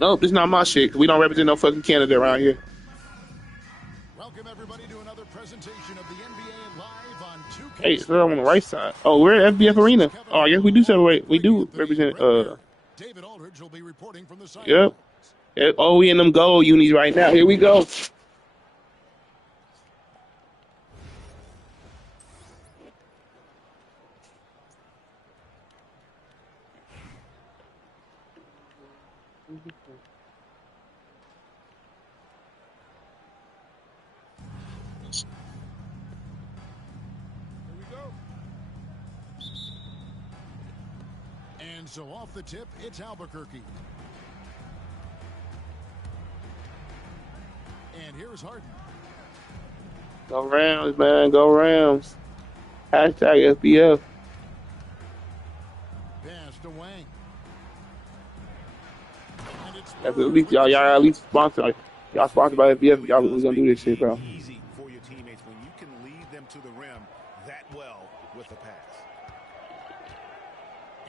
Nope, this not my shit. 'Cause we don't represent no fucking Canada around here. Welcome everybody to another presentation of the NBA live on 2K. Hey, so I'm on the right side. Oh, we're at FBF Arena. Oh, I guess we do celebrate. We do represent. David Aldridge will be reporting from the Yep. Oh, we in them gold unis right now. Here we go. And so off the tip, it's Albuquerque. And here's Harden. Go Rams, man. Go Rams. Hashtag FBF. Pass to Wang. And it's At least y'all at least sponsor. Y'all sponsored by FBF. Y'all was gonna do this shit, bro. Easy for your teammates when you can lead them to the rim that well with the pass.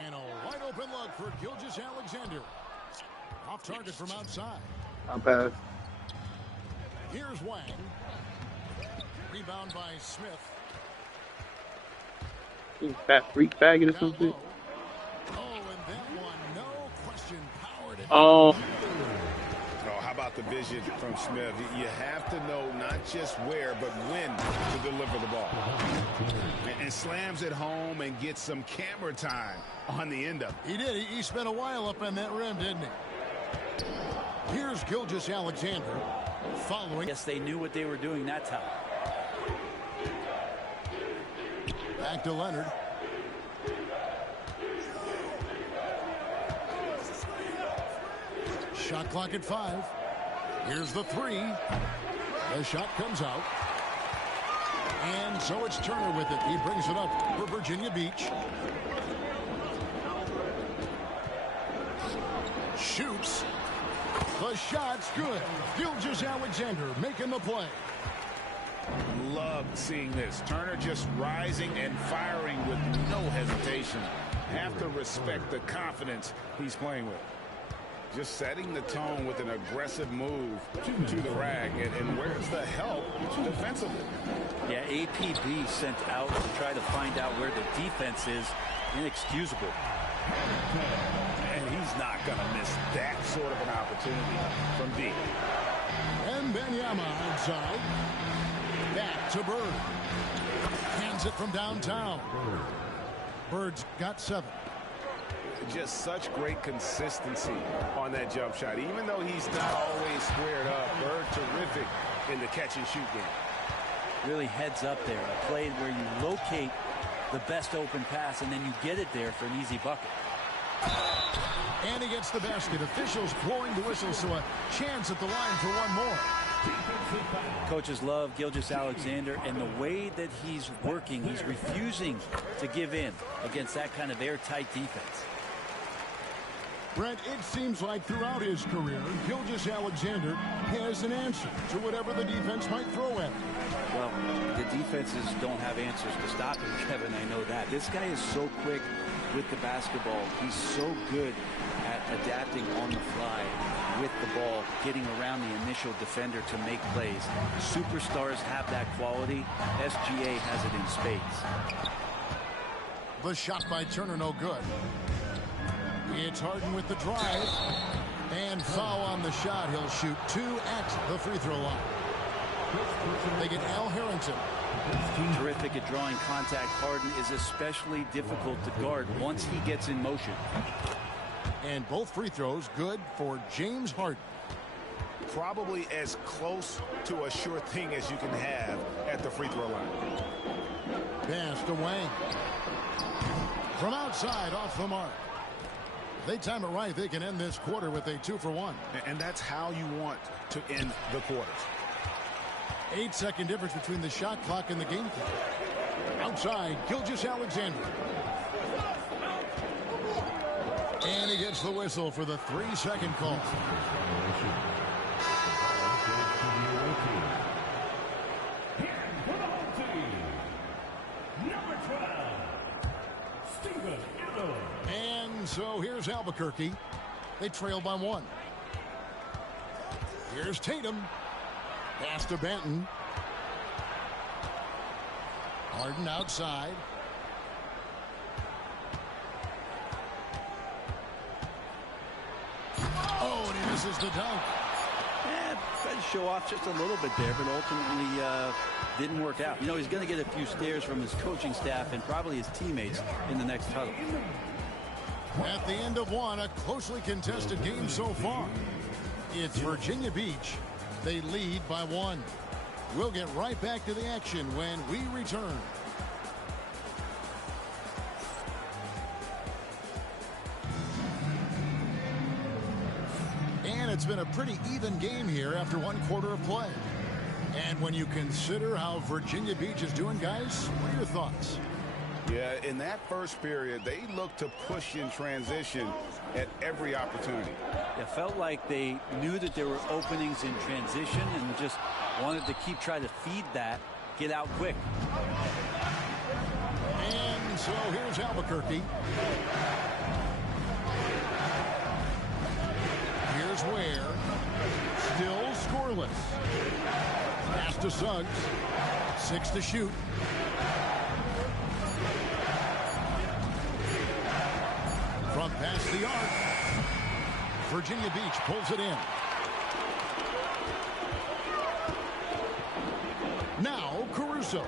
And a wide open look for Gilgeous-Alexander. Off target from outside. Not bad. Here's Wang. Rebound by Smith. Fat freak faggot or some shit. Oh, and that one, no question, powered it. Oh. Oh, how about the vision from Smith? You have to know not just where, but when to deliver the ball. And slams it home and gets some camera time on the end of it. He did. He spent a while up on that rim, didn't he? Here's Gilgeous-Alexander following. Yes, they knew what they were doing that time. Back to Leonard. Shot clock at 5. Here's the 3. The shot comes out. And so it's Turner with it. He brings it up for Virginia Beach. Shoots. The shot's good. Gilgeous-Alexander making the play. Loved seeing this. Turner just rising and firing with no hesitation. Have to respect the confidence he's playing with. Just setting the tone with an aggressive move to the rack. And where's the help defensively? Yeah, APB sent out to try to find out where the defense is. Inexcusable. And he's not going to miss that sort of an opportunity from deep. And Benyama outside. Back to Bird. Hands it from downtown. Bird's got 7. Just such great consistency on that jump shot. Even though he's not always squared up, Bird terrific in the catch and shoot game. Really heads up there. A play where you locate the best open pass and then you get it there for an easy bucket. And he gets the basket. Officials blowing the whistle, so a chance at the line for one more. Coaches love Gilgeous-Alexander, and the way that he's working, he's refusing to give in against that kind of airtight defense. Brent, it seems like throughout his career, Gilgeous-Alexander has an answer to whatever the defense might throw at him. Well, the defenses don't have answers to stop him, Kevin. I know that. This guy is so quick with the basketball. He's so good at adapting on the fly with the ball, getting around the initial defender to make plays. Superstars have that quality. SGA has it in spades. The shot by Turner, no good. It's Harden with the drive. And foul on the shot. He'll shoot 2 at the free throw line. They get Al Harrington. Terrific at drawing contact. Harden is especially difficult to guard once he gets in motion. And both free throws good for James Harden. Probably as close to a sure thing as you can have at the free throw line. Pass to Wang. From outside, off the mark. If they time it right, they can end this quarter with a 2-for-1. And that's how you want to end the quarters. 8-second difference between the shot clock and the game clock. Outside, Gilgeous-Alexander. And he gets the whistle for the 3-second call. And so here's Albuquerque. They trail by 1. Here's Tatum. Pass to Benton. Harden outside. Oh, and he misses the dunk. Tried to show off just a little bit there, but ultimately didn't work out. You know, he's going to get a few stares from his coaching staff and probably his teammates in the next huddle. At the end of one, a closely contested game so far. It's Virginia Beach. They lead by 1. We'll get right back to the action when we return. And it's been a pretty even game here after 1 quarter of play. And when you consider how Virginia Beach is doing, guys, what are your thoughts? Yeah, in that first period, they looked to push in transition at every opportunity. It felt like they knew that there were openings in transition and just wanted to keep trying to feed that, get out quick. And so here's Albuquerque. Here's Ware. Still scoreless. Pass to Suggs. 6 to shoot. From past the arc. Virginia Beach pulls it in. Now Caruso.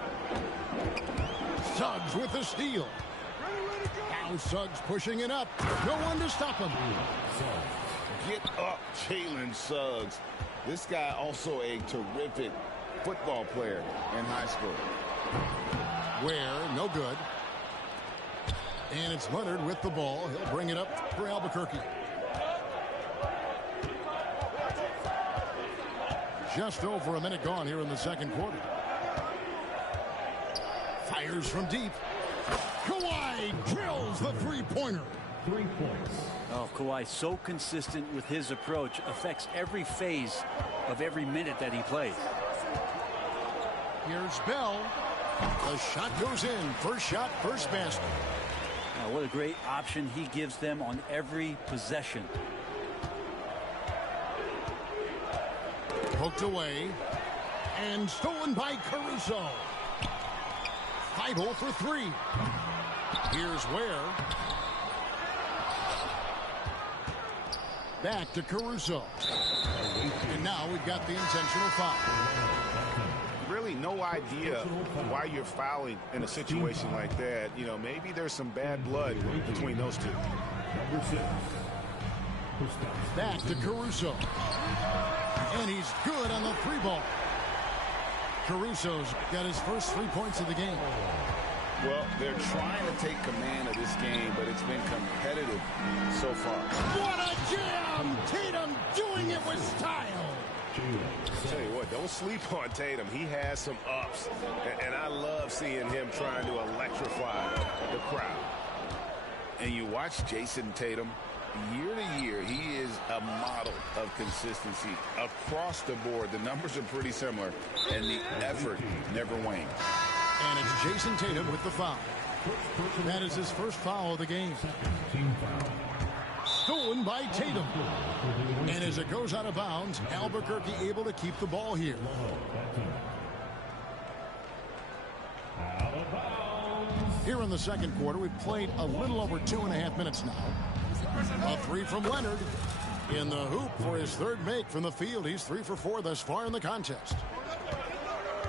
Suggs with the steal. Now Suggs pushing it up. No one to stop him. Get up, Jalen Suggs. This guy also a terrific football player in high school. Ware, no good. And it's Leonard with the ball. He'll bring it up for Albuquerque. Just over a minute gone here in the second quarter. Fires from deep. Kawhi drills the three-pointer. 3 points. Oh, Kawhi so consistent with his approach, affects every phase of every minute that he plays. Here's Bell. The shot goes in. First shot, first basket. Now, what a great option he gives them on every possession. Poked away. And stolen by Caruso. Feibel for 3. Here's Ware. Back to Caruso. And now we've got the intentional foul. Really no idea why you're fouling in a situation like that. You know, maybe there's some bad blood between those two. Number 6. Back to Caruso. And he's good on the 3-ball. Caruso's got his first 3 points of the game. Well, they're trying to take command of this game, but it's been competitive so far. What a jam! Tatum doing it with style. I'll tell you what, don't sleep on Tatum. He has some ups, and I love seeing him trying to electrify the crowd. And you watch Jason Tatum, year to year, he is a model of consistency across the board. The numbers are pretty similar, and the effort never wanes. And it's Jason Tatum with the foul. That is his first foul of the game. Team foul. Stolen by Tatum. And as it goes out of bounds, Albuquerque able to keep the ball here. Out of bounds. Here in the second quarter, we've played a little over 2.5 minutes now. A 3 from Leonard. In the hoop for his third make from the field. He's 3 for 4 thus far in the contest.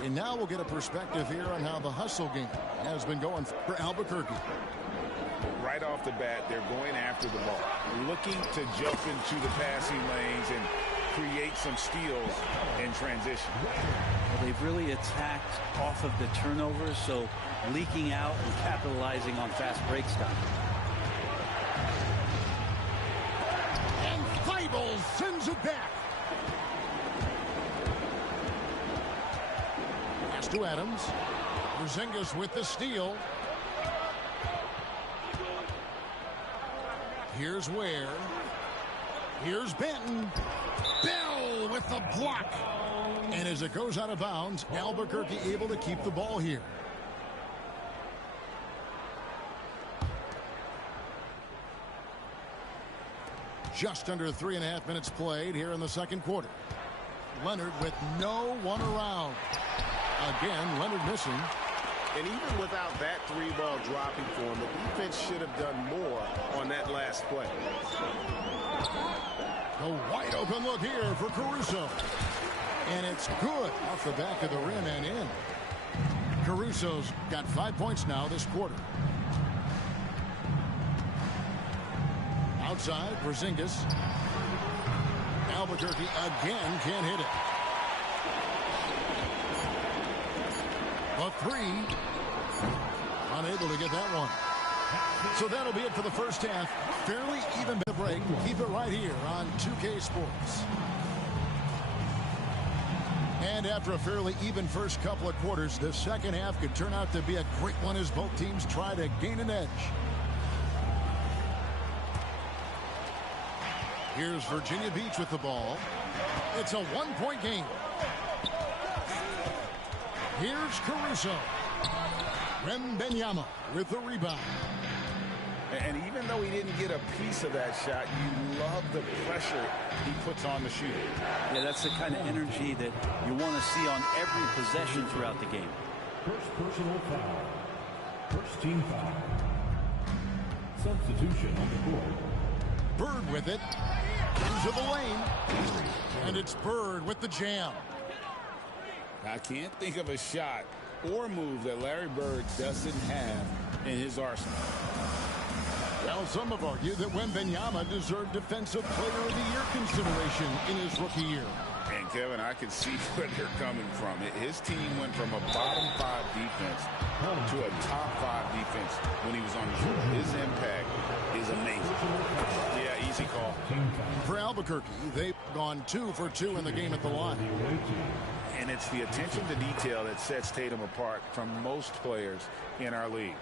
And now we'll get a perspective here on how the hustle game has been going for Albuquerque. Right off the bat, they're going after the ball, looking to jump into the passing lanes and create some steals in transition. Well, they've really attacked off of the turnovers, so leaking out and capitalizing on fast break stuff. And Feibel sends it back. Pass to Adams. Porzingis with the steal. Here's Ware. Here's Benton. Bell with the block. And as it goes out of bounds, Albuquerque able to keep the ball here. Just under 3.5 minutes played here in the second quarter. Leonard with no one around. Again, Leonard missing. And even without that 3-ball dropping for him, the defense should have done more on that last play. A wide open look here for Caruso. And it's good off the back of the rim and in. Caruso's got 5 points now this quarter. Outside, Porzingis. Albuquerque again can't hit it. A three. Unable to get that one. So that'll be it for the first half. Fairly even to break. Keep it right here on 2K Sports. And after a fairly even first couple of quarters, the second half could turn out to be a great one as both teams try to gain an edge. Here's Virginia Beach with the ball. It's a one-point game. Here's Caruso. Wembanyama with the rebound. And even though he didn't get a piece of that shot, you love the pressure he puts on the shooter. Yeah, that's the kind of energy that you want to see on every possession throughout the game. First personal foul. First team foul. Substitution on the court. Bird with it. Into the lane. And it's Bird with the jam. I can't think of a shot or move that Larry Bird doesn't have in his arsenal. Well, some have argued that Wembanyama deserved Defensive Player of the Year consideration in his rookie year. And, Kevin, I can see where they're coming from. His team went from a bottom 5 defense to a top 5 defense when he was on the floor. His impact is amazing. Yeah, easy call. For Albuquerque, they've gone 2 for 2 in the game at the line. And it's the attention to detail that sets Tatum apart from most players in our league.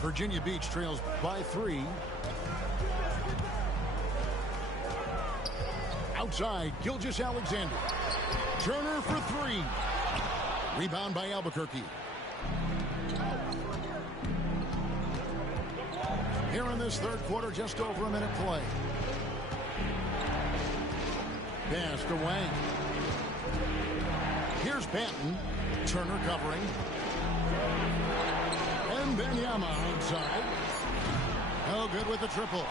Virginia Beach trails by 3. Outside, Gilgeous-Alexander. Turner for 3. Rebound by Albuquerque. Here in this third quarter, just over a minute play. Pass to Wang. Here's Banton. Turner covering. And Wembanyama outside. Oh, good with the triple.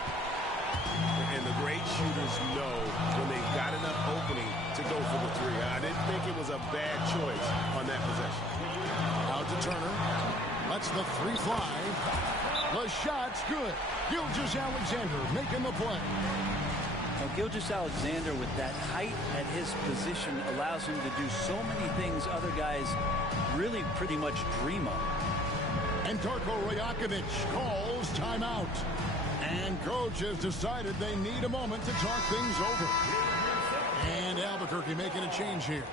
And the great shooters know when they've got enough opening to go for the 3. I didn't think it was a bad choice on that possession. Out to Turner. Lets the 3 fly. The shot's good. Gilgeous-Alexander making the play. Now, Gilgeous-Alexander, with that height at his position, allows him to do so many things other guys really pretty much dream of. And Darko Rajakovic calls timeout. And coach has decided they need a moment to talk things over. And Albuquerque making a change here.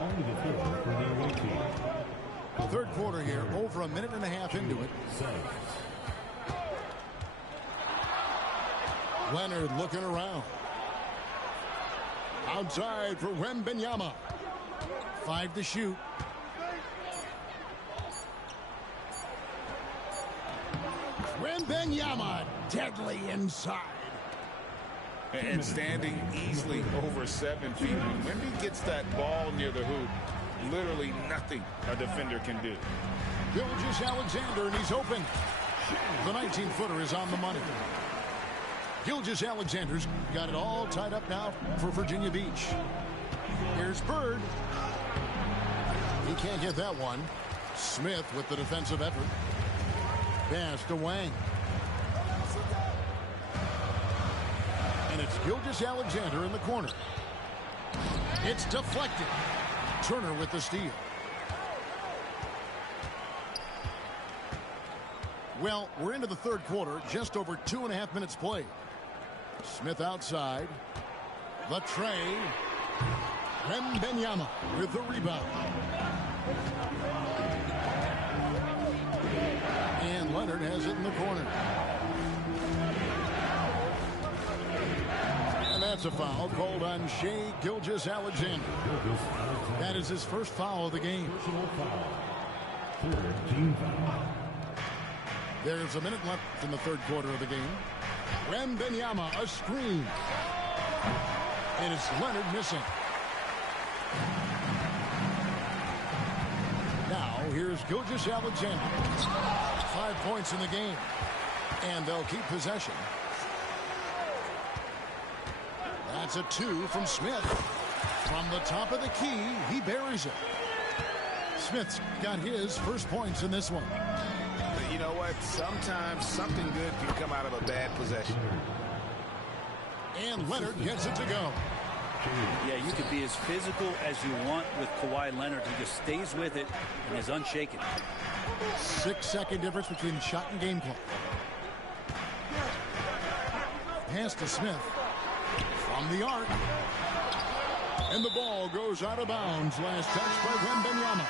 Only the floor for the away team. Third quarter here, over a minute and a half into it. Leonard looking around. Outside for Wembanyama. 5 to shoot. Wembanyama deadly inside. And standing easily over 7 feet. When he gets that ball near the hoop, literally nothing a defender can do. Gilgeous-Alexander, and he's open. The 19-footer is on the money. Gilgeous-Alexander's got it all tied up now for Virginia Beach. Here's Bird. He can't get that one. Smith with the defensive effort. Pass to Wang. And it's Gilgeous-Alexander in the corner. It's deflected. Turner with the steal. Well, we're into the third quarter, just over 2.5 minutes played. Smith outside. The tray. Wembanyama with the rebound. And Leonard has it in the corner. And that's a foul called on Shai Gilgeous-Alexander. That is his first foul of the game. Personal foul. Third team foul. There's a minute left in the third quarter of the game. Wembanyama, a screen. And it's Leonard missing. Now, here's Gilgeous-Alexander. 5 points in the game. And they'll keep possession. That's a 2 from Smith. From the top of the key, he buries it. Smith's got his first points in this one. You know what? Sometimes something good can come out of a bad possession. And Leonard gets it to go. Yeah, you could be as physical as you want with Kawhi Leonard. He just stays with it and is unshaken. 6-second difference between shot and game clock. Pass to Smith. From the arc. And the ball goes out of bounds. Last touch by Wembanyama.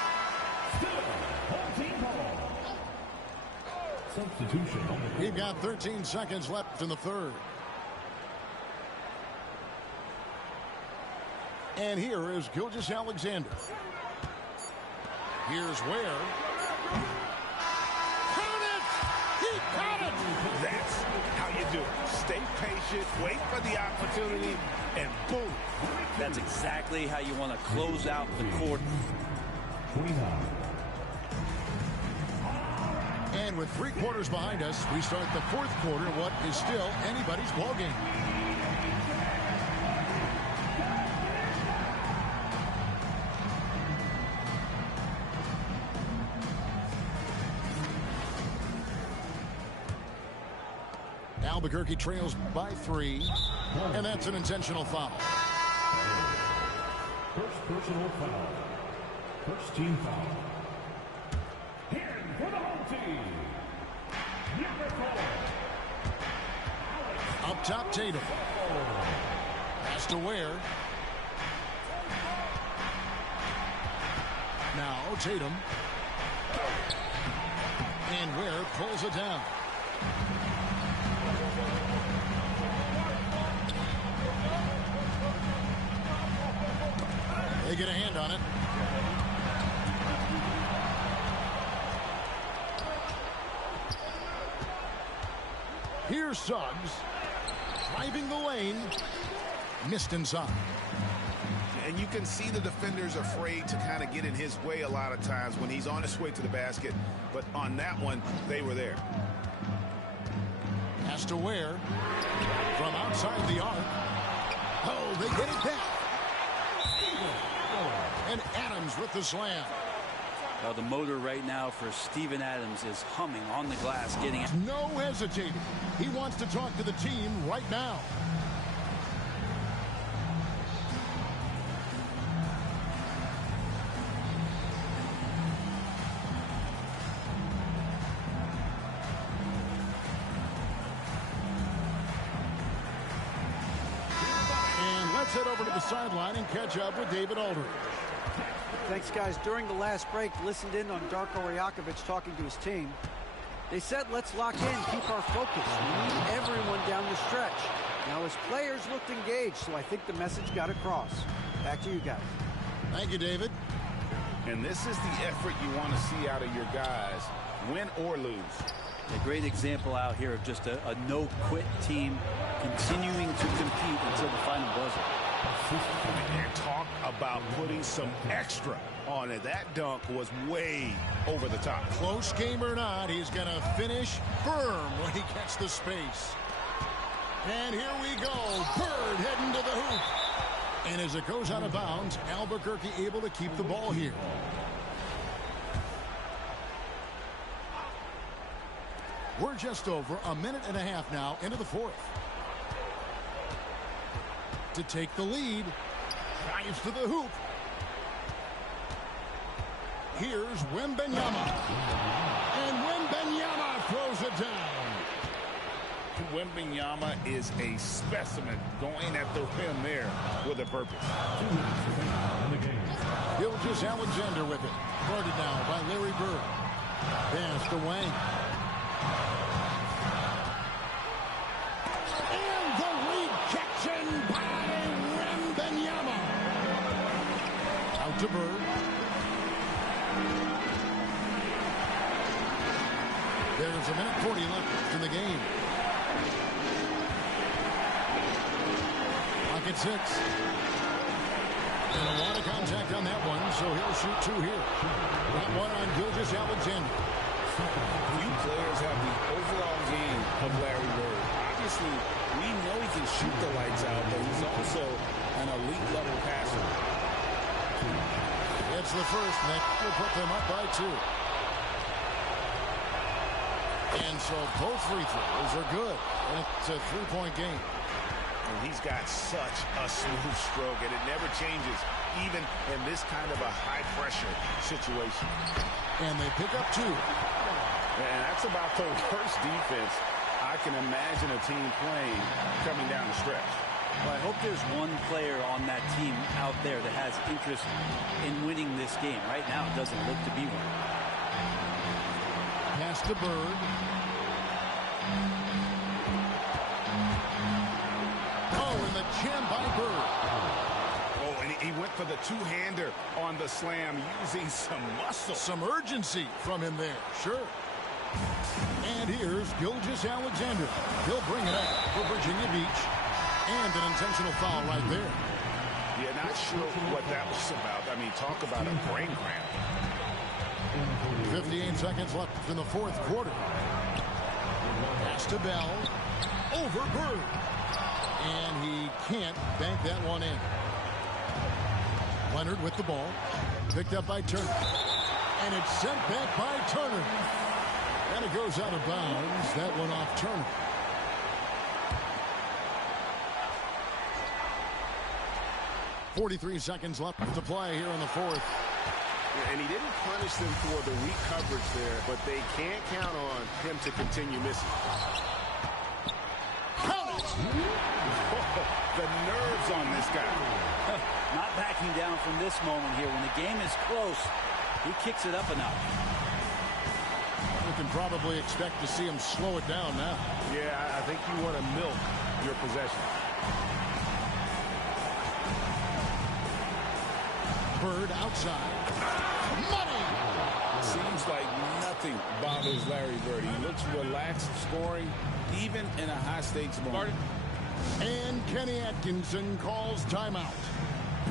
Substitution. We've got 13 seconds left in the third. And here is Gilgeous-Alexander. Here's Ware. Count it! He caught it! That's how you do it. Stay patient, wait for the opportunity, and boom. That's exactly how you want to close out the quarter. 29. And with 3 quarters behind us, we start the fourth quarter in what is still anybody's ballgame. Albuquerque trails by 3, and that's an intentional foul. First personal foul. First team foul. Here for the home team. Number 4. Up top, Tatum. Pass to Ware. Now Tatum. And Ware pulls it down. They get a hand on it. Here's Suggs. Driving the lane. Missed inside. And you can see the defender's afraid to kind of get in his way a lot of times when he's on his way to the basket. But on that one, they were there. Has to Ware. From outside the arc. Oh, they get it back. And Adams with the slam. Well, the motor right now for Steven Adams is humming on the glass, getting it. No hesitating. He wants to talk to the team right now. And let's head over to the sideline and catch up with David Aldridge. Thanks, guys. During the last break, listened in on Darko Rajakovic talking to his team. They said, let's lock in, keep our focus. We need everyone down the stretch. Now, his players looked engaged, so I think the message got across. Back to you guys. Thank you, David. And this is the effort you want to see out of your guys, win or lose. A great example out here of just a no-quit team continuing to compete until the final buzzer. And talk about putting some extra on it. That dunk was way over the top. Close game or not, he's going to finish firm when he gets the space. And here we go. Bird heading to the hoop. And as it goes out of bounds, Albuquerque able to keep the ball here. We're just over a minute and a half now into the fourth. To take the lead. Drives to the hoop. Here's Wembanyama. And Wembanyama throws it down. Wembanyama is a specimen going at the rim there with a purpose. Gilgeous-Alexander with it. Guarded now by Larry Bird. Passed away. And the rejection by Wembanyama. Out to Bird. There's a minute 40 left in the game. Clock at 6. And a lot of contact on that one, so he'll shoot 2 here. That one on Gilgeous Alexander. Few players have the overall game of Larry Bird. Obviously, we know he can shoot the lights out, but he's also an elite level passer. It's the first, and that will put them up by 2. And so both free throws are good. And it's a 3-point game. And he's got such a smooth stroke, and it never changes, even in this kind of a high-pressure situation. And they pick up 2. And that's about the worst defense I can imagine a team playing coming down the stretch. Well, I hope there's one player on that team out there that has interest in winning this game. Right now, it doesn't look to be one. Pass to Bird. Oh, and the jam by Bird. Oh, and he went for the two-hander on the slam, using some muscle. Some urgency from him there, sure. And here's Gilgeous Alexander. He'll bring it up for Virginia Beach. And an intentional foul right there. Yeah, not sure what that was about. I mean, talk about a brain cramp. 58 seconds left in the fourth quarter. Pass to Bell. Over Bird. And he can't bank that one in. Leonard with the ball. Picked up by Turner. And it's sent back by Turner. And it goes out of bounds. That one off Turner. .43 seconds left to play here in the fourth. And he didn't punish them for the weak coverage there, but they can't count on him to continue missing. Count it! The nerves on this guy. Not backing down from this moment here. When the game is close, he kicks it up enough. We can probably expect to see him slow it down now. Yeah, I think you want to milk your possession. Bird outside. Money! Seems like nothing bothers Larry Bird. He looks relaxed scoring, even in a high-stakes moment. And Kenny Atkinson calls timeout.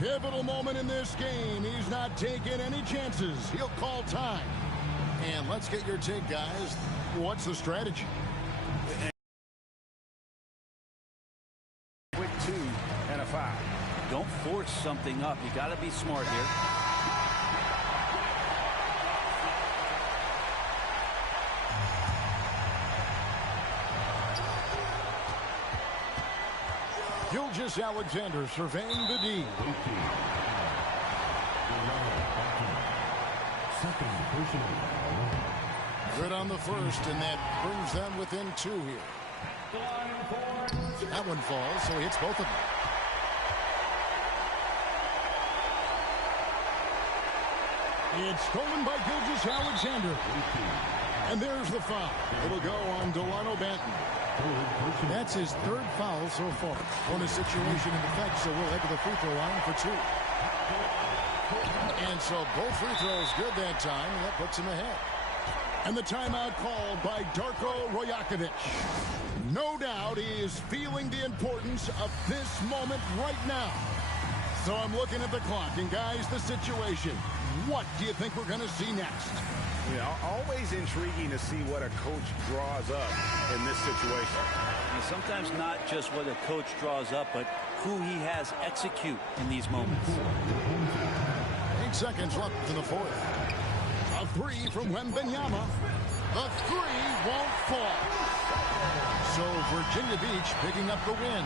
Pivotal moment in this game. He's not taking any chances. He'll call time. And let's get your take, guys. What's the strategy? Quick 2 and a foul. Don't force something up. You got to be smart here. Gilgeous Alexander surveying the D. Good on the first, and that brings them within 2 here. That one falls, so he hits both of them. It's stolen by Gilgeous Alexander. And there's the foul. It'll go on Delano Banton. That's his 3rd foul so far. On a situation in effect, so we'll head to the free throw line for 2. And so both free throws good that time, and that puts him ahead. And the timeout called by Darko Rajakovic. No doubt he is feeling the importance of this moment right now. So I'm looking at the clock, and guys, the situation. What do you think we're going to see next? You know, always intriguing to see what a coach draws up in this situation. And sometimes not just what a coach draws up, but who he has execute in these moments. 8 seconds left in the fourth. A 3 from Wembanyama. The 3 won't fall. So Virginia Beach picking up the win.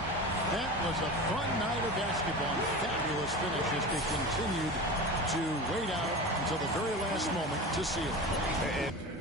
That was a fun night of basketball. Fabulous finish as they continued to wait out until the very last moment to seal it.